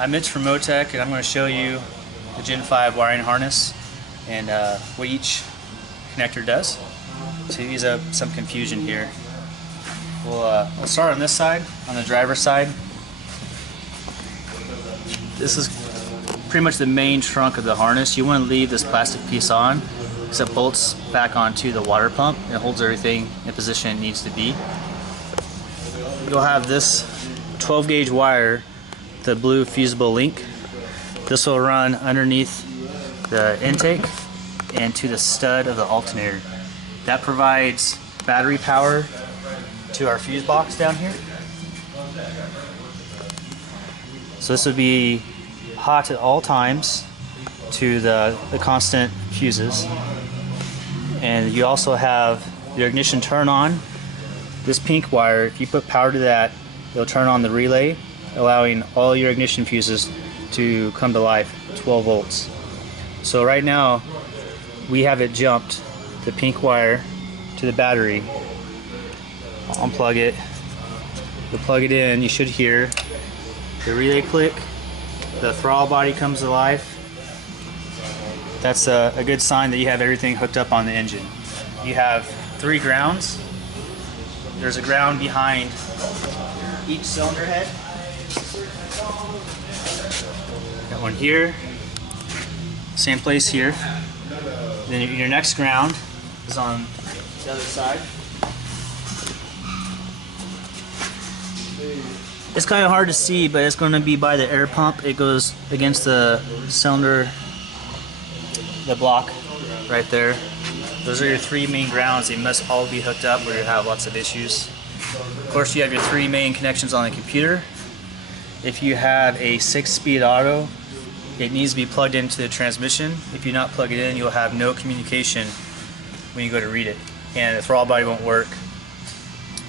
I'm Mitch from MoTech, and I'm going to show you the Gen 5 wiring harness and what each connector does to ease up some confusion here. We'll start on this side, on the driver's side. This is pretty much the main trunk of the harness. You want to leave this plastic piece on because it bolts back onto the water pump and it holds everything in position it needs to be. You'll have this 12 gauge wire, the blue fusible link. This will run underneath the intake and to the stud of the alternator. That provides battery power to our fuse box down here. So this would be hot at all times to the constant fuses. And you also have your ignition turn on. This pink wire, if you put power to that, it'll turn on the relay, allowing all your ignition fuses to come to life, 12 volts. So right now we have it jumped, the pink wire, to the battery. I'll unplug it. You'll plug it in, you should hear the relay click, the throttle body comes to life. That's a good sign that you have everything hooked up on the engine. You have 3 grounds. There's a ground behind each cylinder head. Got one here, same place here. Then your next ground is on the other side. It's kind of hard to see, but it's going to be by the air pump. It goes against the cylinder, the block right there. Those are your 3 main grounds. They must all be hooked up or you have lots of issues. Of course, you have your 3 main connections on the computer. If you have a 6-speed auto, it needs to be plugged into the transmission. If you not plug it in, you'll have no communication when you go to read it, and the throttle body won't work.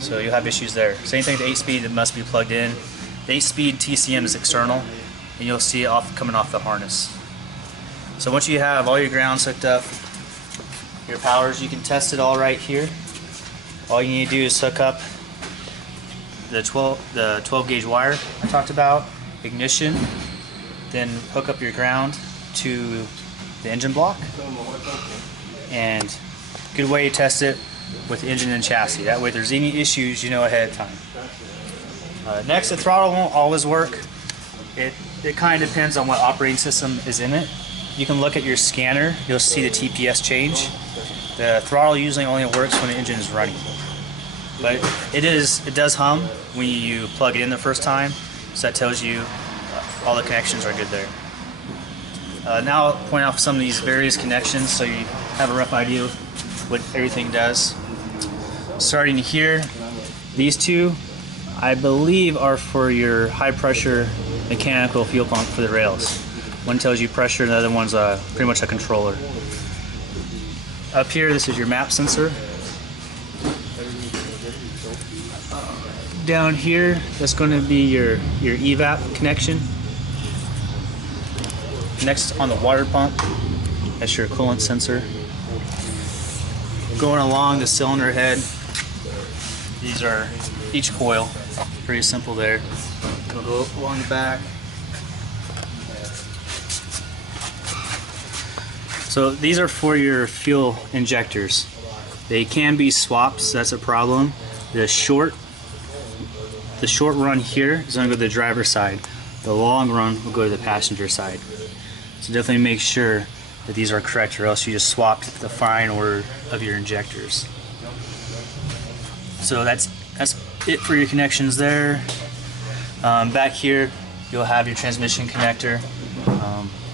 So you'll have issues there. Same thing with 8-speed, it must be plugged in. The 8-speed TCM is external, and you'll see it coming off the harness. So once you have all your grounds hooked up, your powers, you can test it all right here. All you need to do is hook up the 12 gauge wire I talked about, ignition, then hook up your ground to the engine block. And good way to test it with the engine and chassis. That way if there's any issues, you know ahead of time. Next, the throttle won't always work. It kind of depends on what operating system is in it. You can look at your scanner, you'll see the TPS change. The throttle usually only works when the engine is running. But it does hum when you plug it in the first time, so that tells you all the connections are good there. Now I'll point out some of these various connections so you have a rough idea of what everything does. Starting here, these 2 I believe are for your high pressure mechanical fuel pump for the rails. One tells you pressure, the other one's pretty much a controller. Up here, this is your map sensor. Down here, that's going to be your evap connection. Next, on the water pump, that's your coolant sensor. Going along the cylinder head, these are each coil. Pretty simple there. We'll go along the back. So these are for your fuel injectors. They can be swapped, so that's a problem. The short run here is going to go to the driver's side. The long run will go to the passenger side. So definitely make sure that these are correct, or else you just swapped the fine order of your injectors. So that's it for your connections there. Back here you'll have your transmission connector.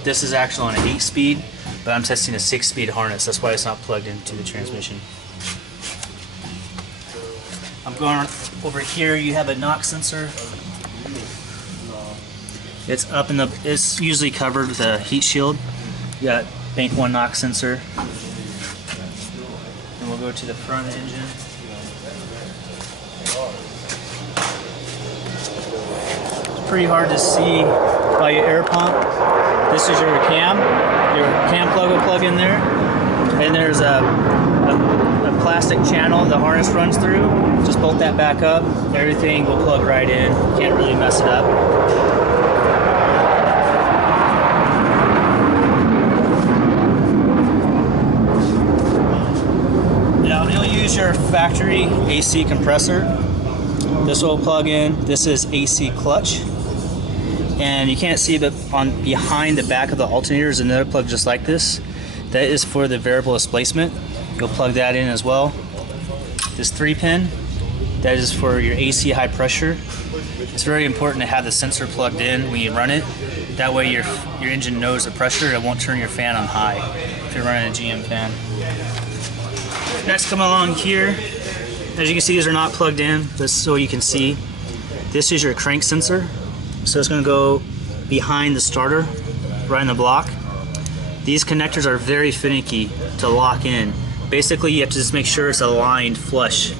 This is actually on an 8-speed, but I'm testing a 6-speed harness. That's why it's not plugged into the transmission. I'm going over here. You have a knock sensor. It's up in it's usually covered with a heat shield. You got bank 1 knock sensor. And we'll go to the front of the engine. It's pretty hard to see by your air pump. This is your cam. Your cam plug will plug in there. And there's a plastic channel the harness runs through. Just bolt that back up. Everything will plug right in. Can't really mess it up. factory AC compressor. This will plug in. This is AC clutch. And you can't see, but on behind the back of the alternator is another plug just like this. That is for the variable displacement. You'll plug that in as well. This 3-pin, that is for your AC high pressure. It's very important to have the sensor plugged in when you run it. That way your engine knows the pressure. It won't turn your fan on high if you're running a GM fan. Next, come along here. As you can see, these are not plugged in, just so you can see. This is your crank sensor. So it's going to go behind the starter, right in the block. These connectors are very finicky to lock in. Basically, you have to just make sure it's aligned flush.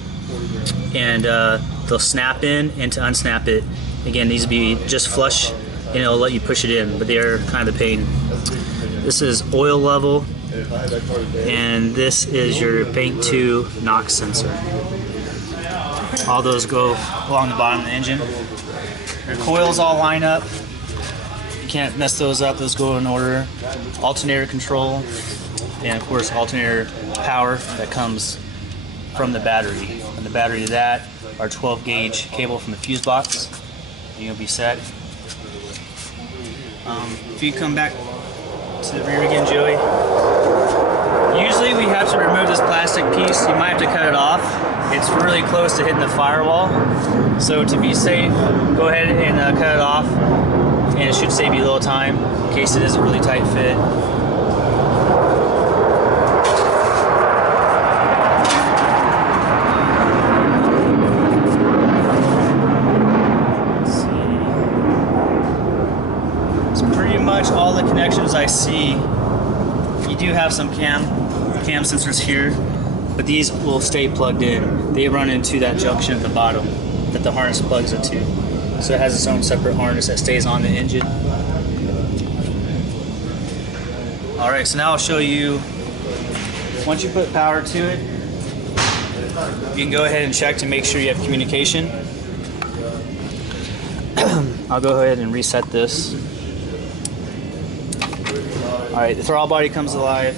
And they'll snap in, and to unsnap it, again, needs to be just flush, and it'll let you push it in, but they're kind of a pain. This is oil level, and this is your bank 2 NOx sensor. All those go along the bottom of the engine. Your coils all line up. You can't mess those up, those go in order. Alternator control, and of course alternator power that comes from the battery. And the battery to that are 12 gauge cable from the fuse box. You'll be set. If you come back to the rear again, Joey. Usually we have to remove this plastic piece. You might have to cut it off. It's really close to hitting the firewall. So to be safe, go ahead and cut it off. And it should save you a little time in case it is a really tight fit. All the connections I see, you do have some cam sensors here, but these will stay plugged in. They run into that junction at the bottom that the harness plugs into. So it has its own separate harness that stays on the engine. Alright, so now I'll show you, once you put power to it, you can go ahead and check to make sure you have communication. I'll go ahead and reset this. Alright, the throttle body comes alive.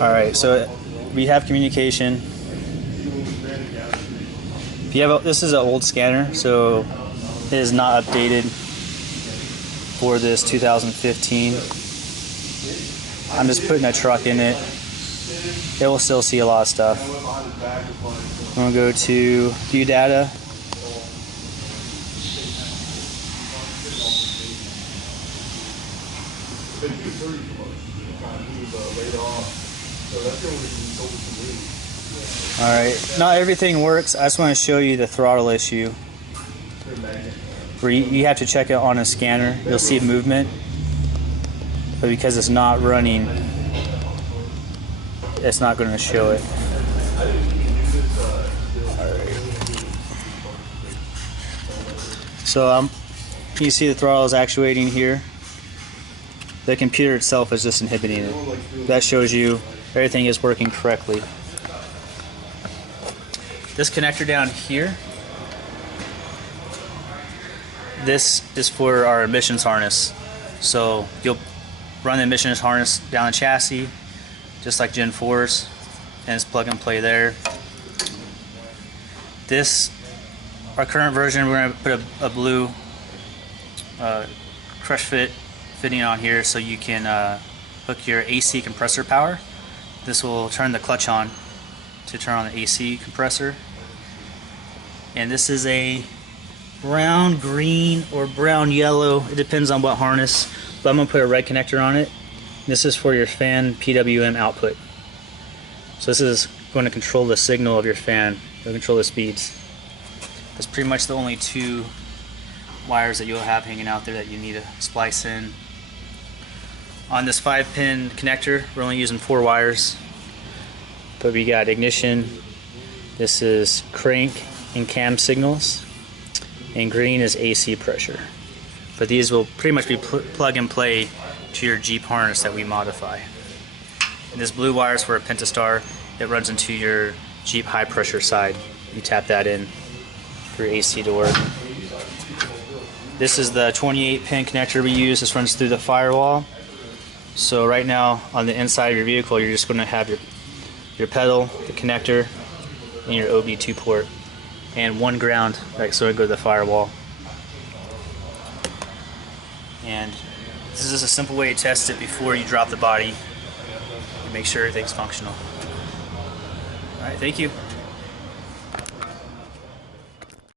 Alright, so we have communication. If you have this is an old scanner, so it is not updated for this 2015. I'm just putting a truck in it. It will still see a lot of stuff. I'm going to go to view data. Alright, not everything works. I just want to show you the throttle issue. Where you have to check it on a scanner. You'll see movement. But because it's not running, it's not going to show it. Alright. So you see the throttle is actuating here. The computer itself is just inhibiting it. That shows you everything is working correctly. This connector down here, this is for our emissions harness. So you'll run the emissions harness down the chassis, just like Gen 4's, and it's plug and play there. This, our current version, we're going to put a blue crush fit fitting on here so you can hook your AC compressor power. This will turn the clutch on to turn on the AC compressor. And this is a brown green or brown yellow, it depends on what harness, but I'm going to put a red connector on it. This is for your fan PWM output. So this is going to control the signal of your fan. It'll control the speeds. That's pretty much the only two wires that you'll have hanging out there that you need to splice in. On this 5-pin connector, we're only using 4 wires. But we got ignition, this is crank and cam signals, and green is AC pressure. But these will pretty much be plug and play to your Jeep harness that we modify. And this blue wire is for a Pentastar. It runs into your Jeep high pressure side. You tap that in for your AC to work. This is the 28-pin connector we use. This runs through the firewall So right now on the inside of your vehicle, you're just going to have your pedal, the connector, and your OB2 port, and one ground, right, so it go to the firewall. And this is just a simple way to test it before you drop the body and make sure everything's functional. All right, thank you.